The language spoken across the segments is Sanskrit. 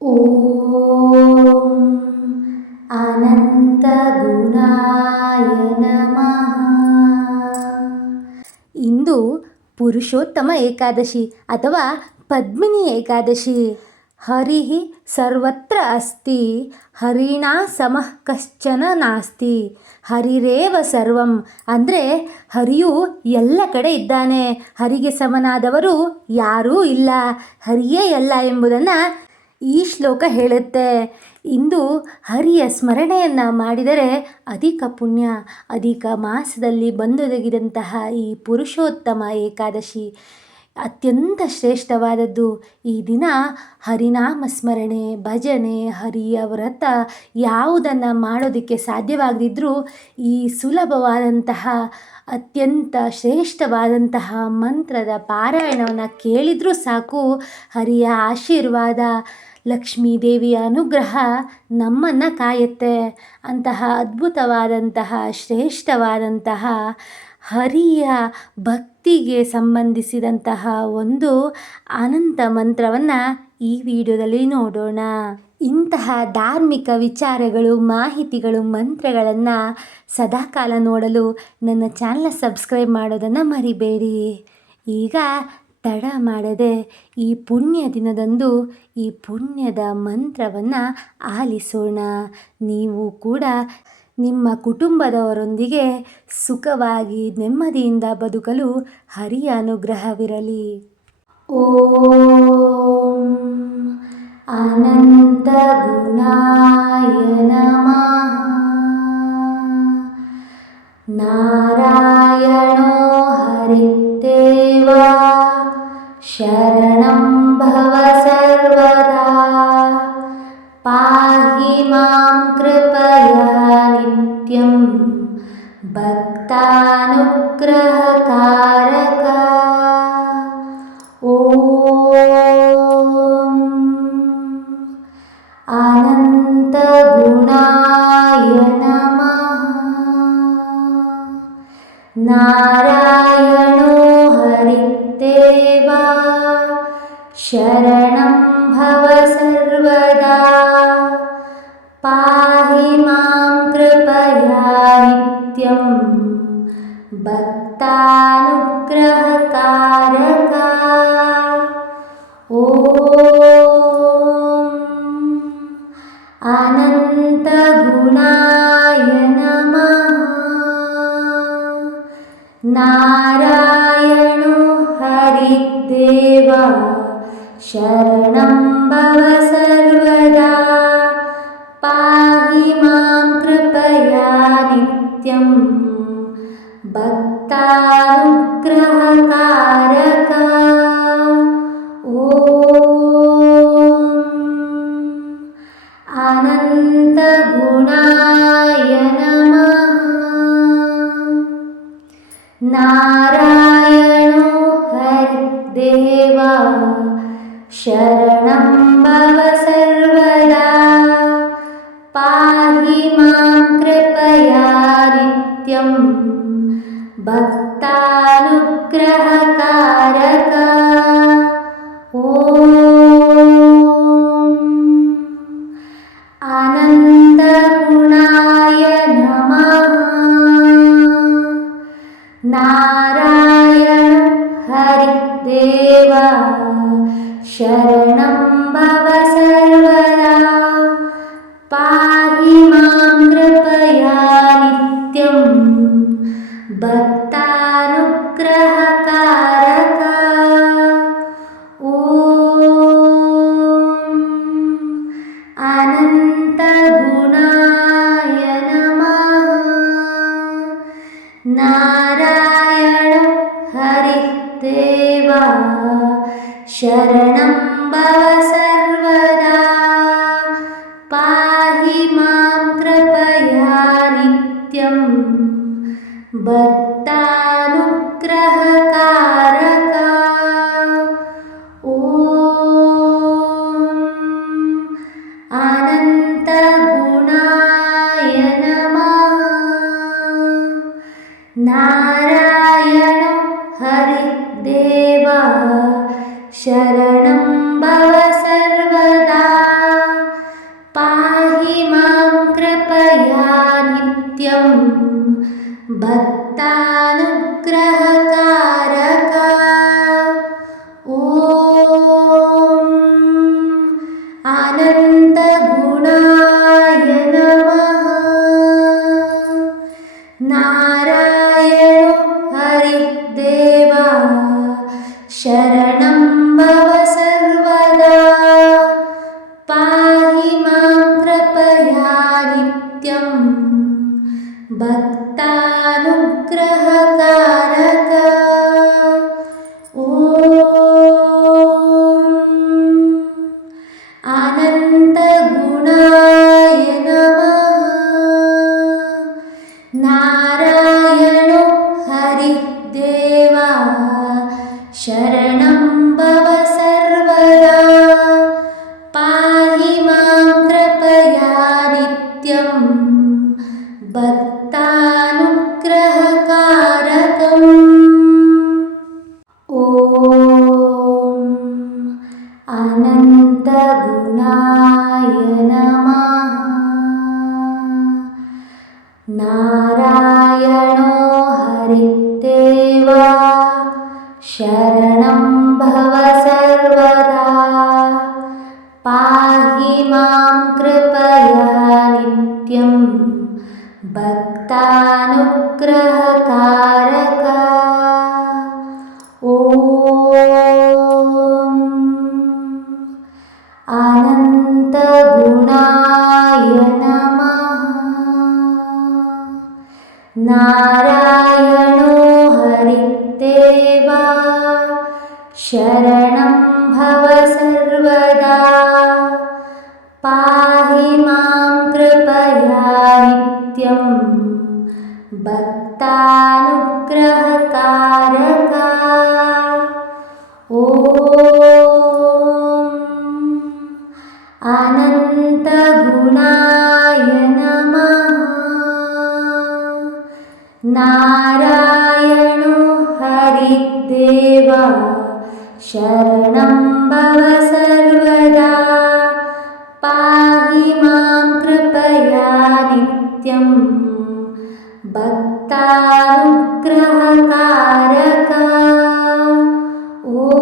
ಓಂ ಅನಂತಗುಣಾಯ ನಮಃ. ಇಂದು ಪುರುಷೋತ್ತಮ ಏಕಾದಶಿ ಅಥವಾ ಪದ್ಮಿನಿ ಏಕಾದಶಿ. ಹರಿಃ ಸರ್ವತ್ರ ಅಸ್ತಿ, ಹರಿಣಾ ಸಮಃ ಕಶ್ಚನ ನಾಸ್ತಿ. ಹರಿರೇವ ಸರ್ವಂ ಅಂದರೆ ಹರಿಯು ಎಲ್ಲ ಕಡೆ ಇದ್ದಾನೆ, ಹರಿಗೆ ಸಮನಾದವರು ಯಾರೂ ಇಲ್ಲ, ಹರಿಯೇ ಎಲ್ಲ ಎಂಬುದನ್ನು ಈ ಶ್ಲೋಕ ಹೇಳುತ್ತೆ. ಇಂದು ಹರಿಯ ಸ್ಮರಣೆಯನ್ನು ಮಾಡಿದರೆ ಅಧಿಕ ಪುಣ್ಯ. ಅಧಿಕ ಮಾಸದಲ್ಲಿ ಬಂದೊದಗಿದಂತಹ ಈ ಪುರುಷೋತ್ತಮ ಏಕಾದಶಿ ಅತ್ಯಂತ ಶ್ರೇಷ್ಠವಾದದ್ದು. ಈ ದಿನ ಹರಿನಾಮ ಸ್ಮರಣೆ, ಭಜನೆ, ಹರಿಯ ವ್ರತ ಯಾವುದನ್ನು ಮಾಡೋದಕ್ಕೆ ಸಾಧ್ಯವಾಗದಿದ್ದರೂ ಈ ಸುಲಭವಾದಂತಹ ಅತ್ಯಂತ ಶ್ರೇಷ್ಠವಾದಂತಹ ಮಂತ್ರದ ಪಾರಾಯಣವನ್ನು ಕೇಳಿದರೂ ಸಾಕು, ಹರಿಯ ಆಶೀರ್ವಾದ, ಲಕ್ಷ್ಮೀ ದೇವಿಯ ಅನುಗ್ರಹ ನಮ್ಮನ್ನು ಕಾಯುತ್ತೆ. ಅಂತಹ ಅದ್ಭುತವಾದಂತಹ ಶ್ರೇಷ್ಠವಾದಂತಹ ಹರಿಯ ಭಕ್ತಿಗೆ ಸಂಬಂಧಿಸಿದಂತಹ ಒಂದು ಅನಂತ ಮಂತ್ರವನ್ನು ಈ ವಿಡಿಯೋದಲ್ಲಿ ನೋಡೋಣ. ಇಂತಹ ಧಾರ್ಮಿಕ ವಿಚಾರಗಳು, ಮಾಹಿತಿಗಳು, ಮಂತ್ರಗಳನ್ನು ಸದಾಕಾಲ ನೋಡಲು ನನ್ನ ಚಾನಲ್ ಸಬ್ಸ್ಕ್ರೈಬ್ ಮಾಡೋದನ್ನು ಮರಿಬೇಡಿ. ಈಗ ತಡ ಮಾಡದೆ ಈ ಪುಣ್ಯ ದಿನದಂದು ಈ ಪುಣ್ಯದ ಮಂತ್ರವನ್ನು ಆಲಿಸೋಣ. ನೀವು ಕೂಡ ನಿಮ್ಮ ಕುಟುಂಬದವರೊಂದಿಗೆ ಸುಖವಾಗಿ ನೆಮ್ಮದಿಯಿಂದ ಬದುಕಲು ಹರಿಯ ಅನುಗ್ರಹವಿರಲಿ. ಓಂ ಅನಂತಗುಣಾಯ ನಮಃ. ನಾರಾಯಣೋ ಹರಿದೇವ ಶರಣಂ ಭವ ಸರ್ವದಾ. ಪಾಹಿ ಮಾಂ ಕೃಪಯಾ ನಿತ್ಯಂ ಭಕ್ತಾನುಗ್ರಹಕಾರಕ. ಓಂ ಅನಂತಗುಣಾಯ ನಮಃ. ನಾರಾಯಣೋ ಹರಿದೇವ ಶರಣಂ ಭವ ಸರ್ವದಾ. ಪಾಹಿ ಮಾಂ ಕೃಪಯಾ ನಿತ್ಯಂ ಭಕ್ತಾನುಗ್ರಹಕಾರಕ. ಓಂ ಅನಂತಗುಣಾಯ ನಮಃ. ನಾರಾಯಣೋ ಹರಿದೇವ ಶರಣಂ ಭವ ಸರ್ವದಾ. ಪಾಹಿ ಮಾಂ ಕೃಪಯಾ ನಿತ್ಯಂ ಭಕ್ತಾನುಗ್ರಹಕಾರಕ. ಓಂ ಅನಂತಗುಣಾಯ ನಮಃ. ನಾರಾಯಣೋ ಹರಿದೇವ ಶರಣಂ भक्तानुग्रहकारक ॐ अनन्तगुणाय नमः। नारायणो हरिदेवा शरणं भव सर्वदा। पाहि मां कृपया नित्यं भक्तानुग्रहकारक ॐ अनन्तगुणाय नमः। नारायणो हरिदेवा शरणं भव सर्वदा। पाहि मां कृपया नित्यं भक्तानुग्रहकारकम् ॐ अनन्तगुणाय नमः। नारायणो हरिदेवा शरणं भव सर्वदा। पाहि मां कृपया नित्यं भक्तानुग्रहकारक ॐ अनन्तगुणाय नमः। नारायणो हरिदेवा शरणं भव सर्वदा। पाहि मां कृपया नित्यं भक्तानुग्रहकारक ॐ अनन्तगुणाय नमः। नारायणो हरिदेवा शरणं भव सर्वदा। पाहि मां कृपया नित्यं भक्तानुग्रहकारक ॐ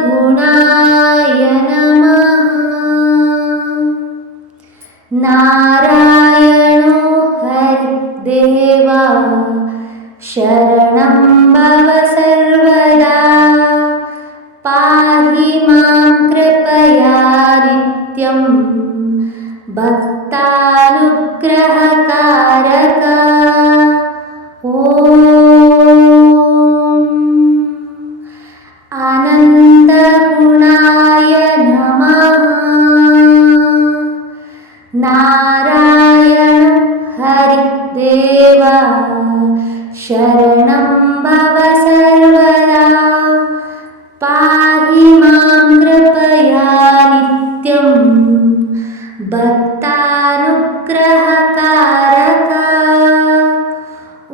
अनन्तगुणाय नमः। नारायणो हरिदेवा शरणं भव सर्वदा। पाहि मां कृपया नित्यं भक्तानुग्रहकारक ॐ अनन्तगुणाय नमः। नारायण हरिदेवा शरणं भव सर्वदा। पाहि मां कृपया नित्यं भक्तानुग्रहकारक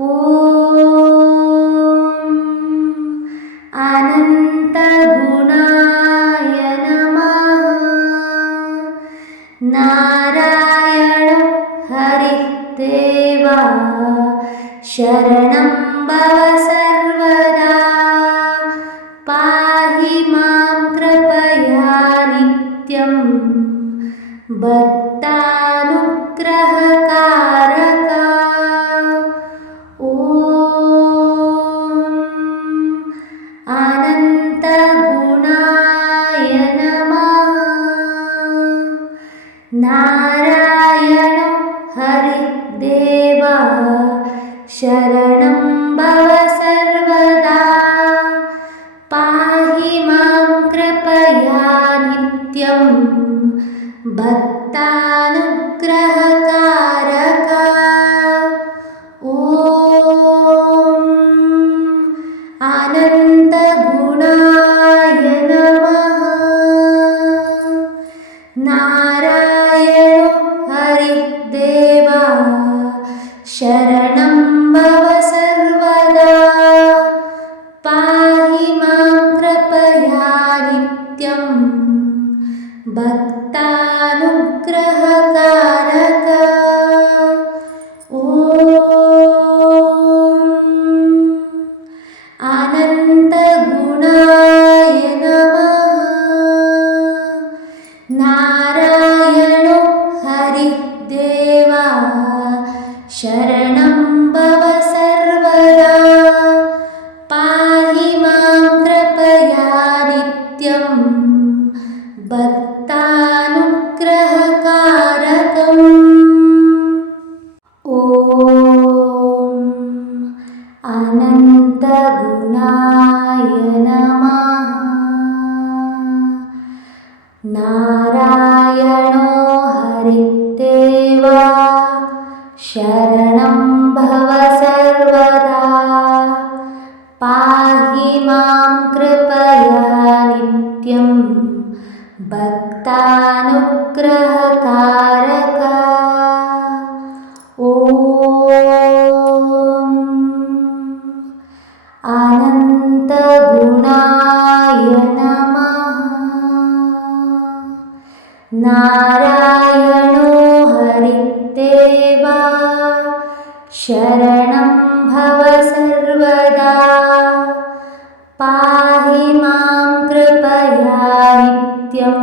ॐ अनन्तगुणाय नमः। नारायण हरिदेवा शरणं भव सर्वदा। पाहि मां कृपया नित्यं भक्तानुग्रहकारक ॐ अनन्तगुणाय नमः। नारायण हरिदेवा शरणं भव सर्वदा। पाहि मां कृपया नित्यं भक्तानुग्रहकारक ॐ अनन्तगुणाय नमः। नारायणो हरिदेवा शरणं भव सर्वदा। पाहि मां कृपया नित्यं भक्तानुग्रहकारक नित्यं भक्तानुग्रहकारक ॐ अनन्तगुणाय नमः। नारायणो हरिदेवा शरणं भव सर्वदा पाहि मां कृपया नित्यं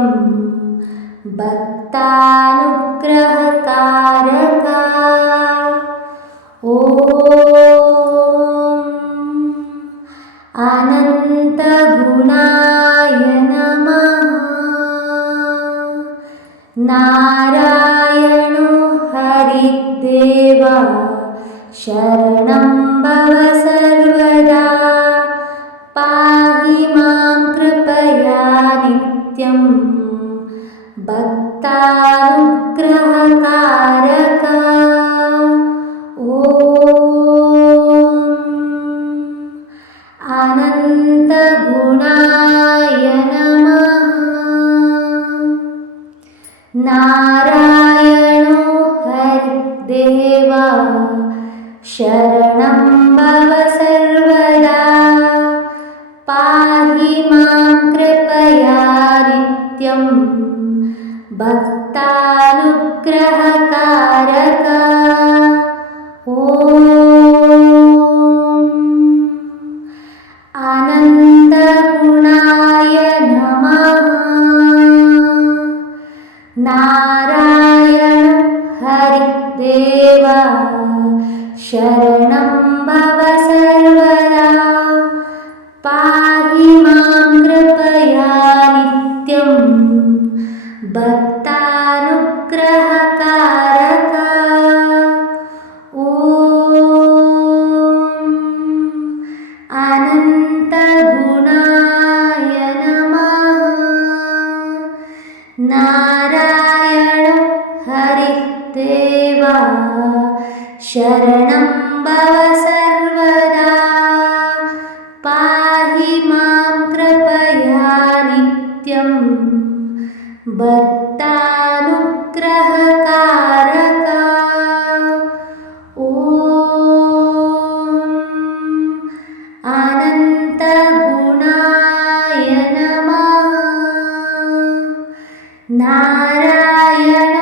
भक्तानुग्रहकारक ॐ अनन्तगुणाय नमः। नारायणो हरिदेवा शरणं भव सर्वदा पाहि मां कृपया नित्यं भक्तानुग्रहकारक ॐ अनन्तगुणाय नमः। नारायणो हरिदेवा शरणं भव सर्वदा पाहि मां कृपया नित्यं भक्तानुग्रहकारक ॐ अनन्तगुणाय नमः। नारायण हरिदेवा शरणं भव सर्वदा पाहि मां कृपया नित्यं भक्तानुग्रहकारक ॐ अनन्तगुणाय नमः। नारायण हरिदेवा शरणं भव सर्वदा पाहि मां कृपया नित्यं भक्तानुग्रहकारक ॐ अनन्तगुणाय नमः। नारायण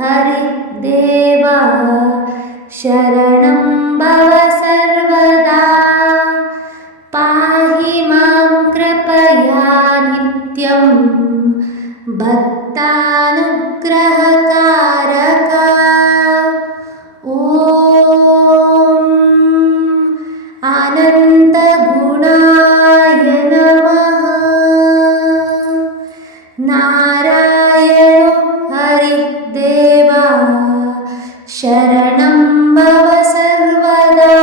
हरिदेवा शरणं भव सर्वदा पाहि मां कृपया नित्यं भक्तानुग्रहकारक ॐ अनन्तगुणाय नमः। नारायणो हरिदेवा शरणं भव सर्वदा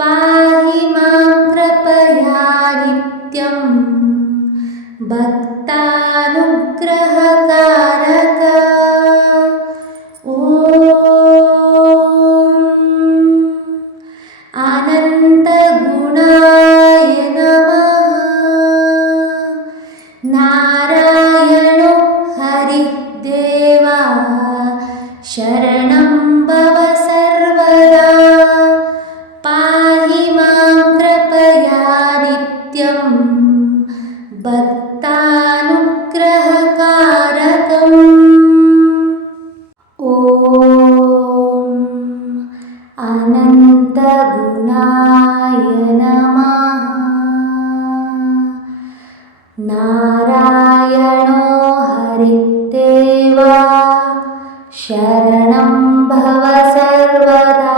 पाहि मां कृपया नित्यं भक्तानुग्रहकारक ॐ अनन्तगुणाय नमः। नारायणो हरिदेवा शरणं भव सर्वदा पाहि मां कृपया नित्यं भक्तानुग्रहकारकम् ॐ अनन्तगुणाय नमः। नारायणो हरिदेवा शरणं भव सर्वदा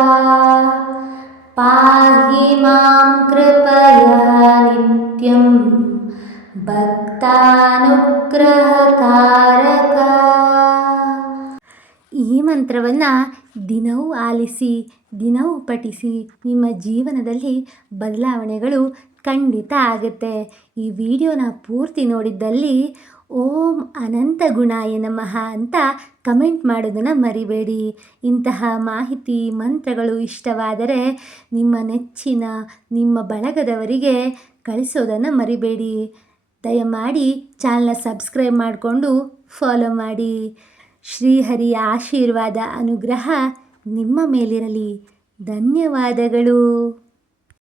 पाहि मां कृपया नित्यं ಭಕ್ತಾನುಗ್ರಹಕಾರಕ. ಈ ಮಂತ್ರವನ್ನು ದಿನವೂ ಆಲಿಸಿ, ದಿನವೂ ಪಠಿಸಿ, ನಿಮ್ಮ ಜೀವನದಲ್ಲಿ ಬದಲಾವಣೆಗಳು ಖಂಡಿತ ಆಗುತ್ತೆ. ಈ ವಿಡಿಯೋನ ಪೂರ್ತಿ ನೋಡಿದ್ದಲ್ಲಿ ಓಂ ಅನಂತ ಗುಣಾಯ ನಮಃ ಅಂತ ಕಮೆಂಟ್ ಮಾಡೋದನ್ನು ಮರಿಬೇಡಿ. ಇಂತಹ ಮಾಹಿತಿ ಮಂತ್ರಗಳು ಇಷ್ಟವಾದರೆ ನಿಮ್ಮ ನೆಚ್ಚಿನ ನಿಮ್ಮ ಬಳಗದವರಿಗೆ ಕಳಿಸೋದನ್ನು ಮರಿಬೇಡಿ. ದಯಮಾಡಿ ಚಾನಲ್ನ ಸಬ್ಸ್ಕ್ರೈಬ್ ಮಾಡಿಕೊಂಡು ಫಾಲೋ ಮಾಡಿ. ಶ್ರೀಹರಿಯ ಆಶೀರ್ವಾದ ಅನುಗ್ರಹ ನಿಮ್ಮ ಮೇಲಿರಲಿ. ಧನ್ಯವಾದಗಳು.